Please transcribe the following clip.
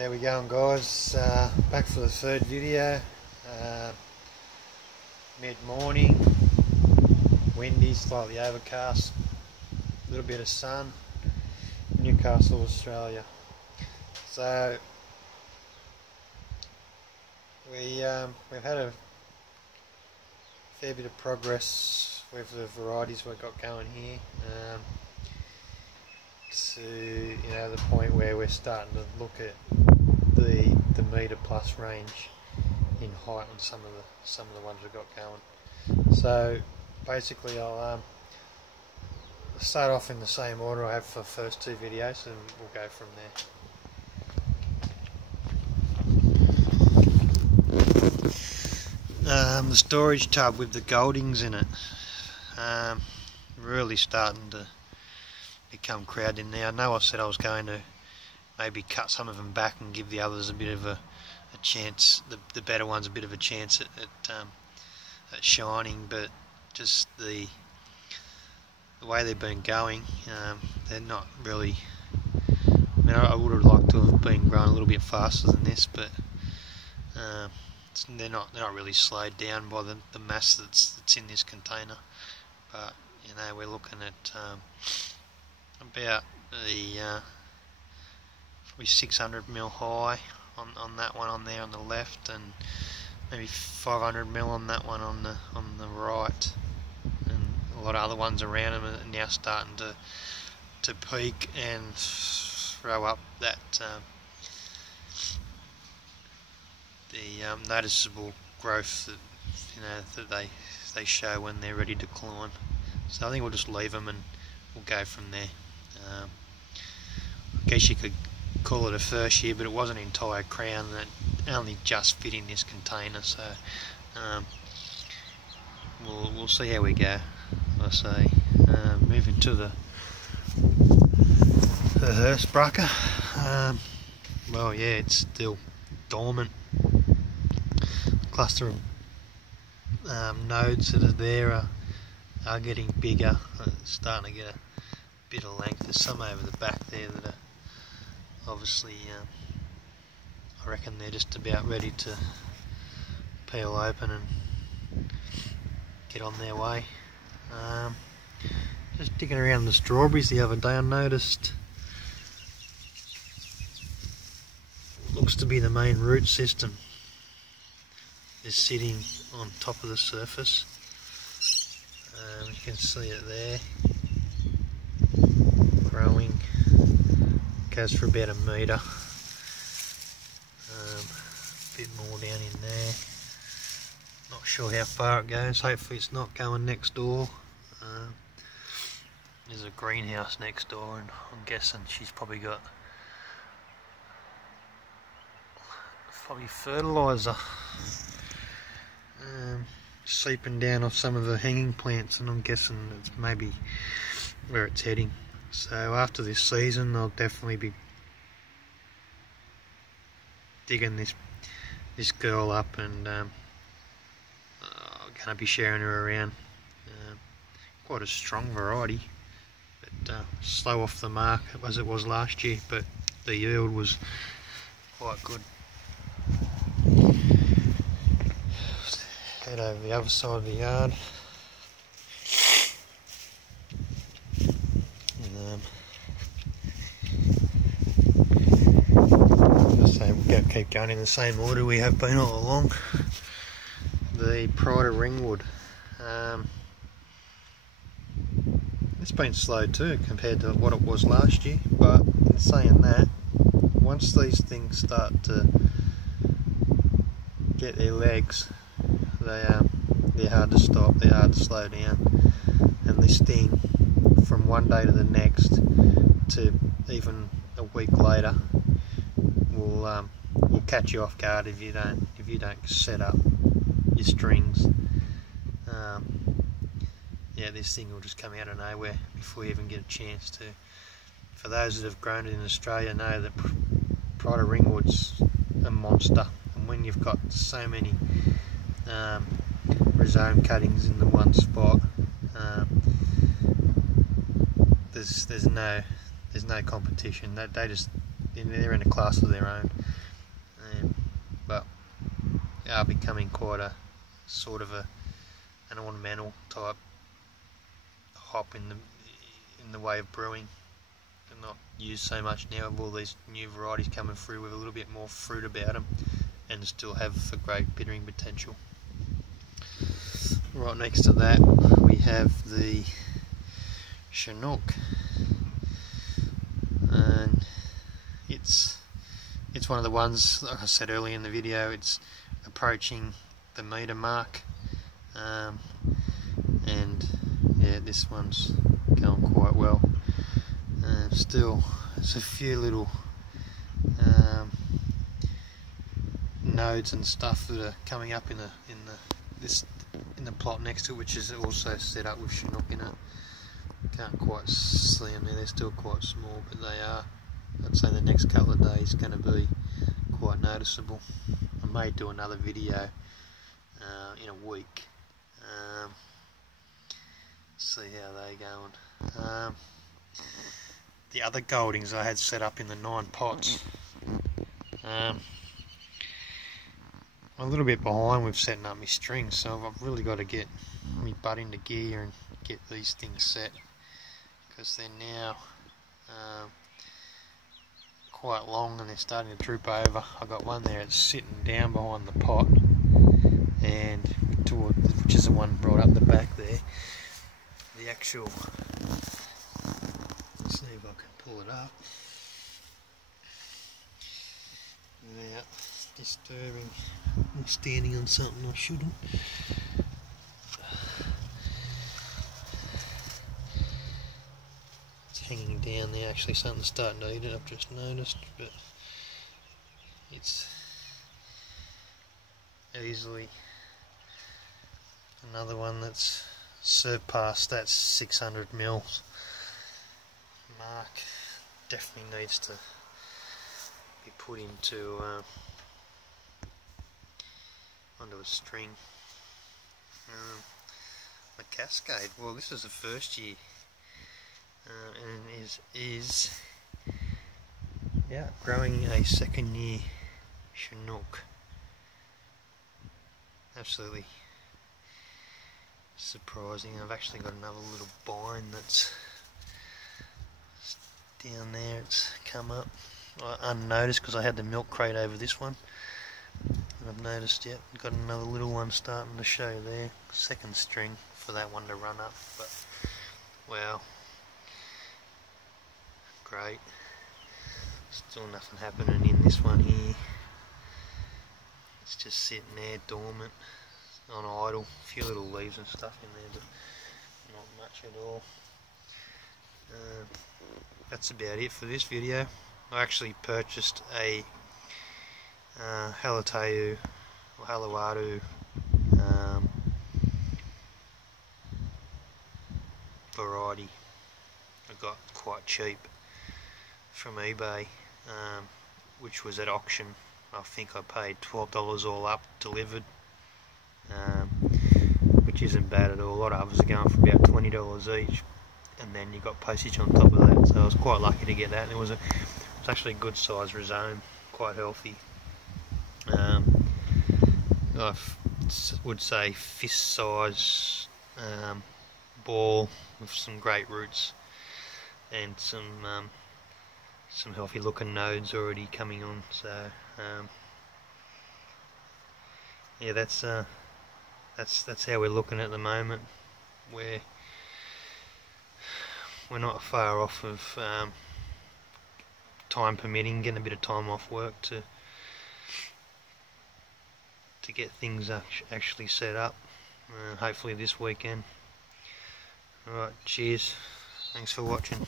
There we go, guys. Back for the third video. Mid-morning, windy, slightly overcast, a little bit of sun. Newcastle, Australia. So we've had a fair bit of progress with the varieties we've got going here. To the point where we're starting to look at the metre plus range in height on some of the ones we've got going. So basically I'll start off in the same order I have for the first two videos, and we'll go from there. The storage tub with the Goldings in it, really starting to become crowded in there. I know I said I was going to maybe cut some of them back and give the others a bit of a chance, the better ones a bit of a chance at shining, but just the way they've been going, they're not really. I mean, I would have liked to have been growing a little bit faster than this, but they're not really slowed down by the mass that's in this container. But we're looking at about the probably 600mm high on that one on there on the left, and maybe 500mm on that one on the right, and a lot of other ones around them are now starting to peak and throw up that the noticeable growth that they show when they're ready to climb. So I think we'll just leave them and we'll go from there. I guess you could call it a first year, but it was an entire crown that only just fit in this container, so we'll see how we go. I say moving to the Hurstbrucker. Well, yeah, it's still dormant. The cluster of nodes that are there are getting bigger. It's starting to get a bit of length. There's some over the back there that are obviously, I reckon they're just about ready to peel open and get on their way. Just digging around the strawberries the other day, I noticed looks to be the main root system is sitting on top of the surface. You can see it there, growing, goes for about 1 metre, a bit more down in there, not sure how far it goes, hopefully it's not going next door. There's a greenhouse next door, and I'm guessing she's probably got fertiliser seeping down off some of the hanging plants, and I'm guessing it's maybe where it's heading. So after this season I'll definitely be digging this girl up, and I'm going to be sharing her around. Quite a strong variety, but slow off the mark as it was last year, but the yield was quite good. Head over the other side of the yard. So we'll keep going in the same order we have been all along. The Pride of Ringwood. It's been slow too compared to what it was last year, but in saying that, once these things start to get their legs, they're hard to stop, they're hard to slow down, and this thing from one day to the next to even a week later will catch you off guard if you don't set up your strings. Yeah, this thing will just come out of nowhere before you even get a chance to. For those that have grown it in Australia know that Pride of Ringwood's a monster, and when you've got so many rhizome cuttings in the one spot, there's no competition. They just they're in a class of their own, but they are becoming quite a sort of an ornamental type hop in the way of brewing. They're not used so much now with all these new varieties coming through with a little bit more fruit about them, and still have a great bittering potential. Right next to that we have the Chinook, and it's one of the ones, like I said earlier in the video, it's approaching the metre mark, and yeah, this one's going quite well. Still, there's a few little nodes and stuff that are coming up in the plot next to it, which is also set up with Chinook in it. Can't quite see them there, they're still quite small, but they are. I'd say the next couple of days going to be quite noticeable. I may do another video in a week, see how they're going. The other Goldings I had set up in the 9 pots. I'm a little bit behind with setting up my strings, so I've really got to get my butt into gear and get these things set, because they're now quite long and they're starting to droop over. I've got one there that's sitting down behind the pot, and which is the one right up the back there. The actual, let's see if I can pull it up without disturbing. I'm standing on something I shouldn't. It's hanging down there, actually something's starting to eat it, I've just noticed, but it's easily another one that's surpassed that 600 mils mark. Definitely needs to be put into onto a string. The Cascade, well, this is the first year, and is growing a second year Chinook. Absolutely surprising. I've actually got another little bind that's down there, it's come up unnoticed because I had the milk crate over this one, and I've noticed, yep, got another little one starting to show there. Second string for that one to run up, but wow, great. Still nothing happening in this one here. It's just sitting there dormant, on idle. A few little leaves and stuff in there, but not much at all. That's about it for this video. I actually purchased a Haloteu or Halawadu variety. I got quite cheap from eBay, which was at auction. I think I paid $12 all up, delivered, which isn't bad at all. A lot of others are going for about $20 each, and then you got postage on top of that. So I was quite lucky to get that. And it was actually a good size rhizome, quite healthy. I would say fist size ball with some great roots and some healthy looking nodes already coming on. So yeah, that's how we're looking at the moment. We're not far off of time permitting, getting a bit of time off work to get things actually set up. Hopefully this weekend. Alright, cheers. Thanks for watching.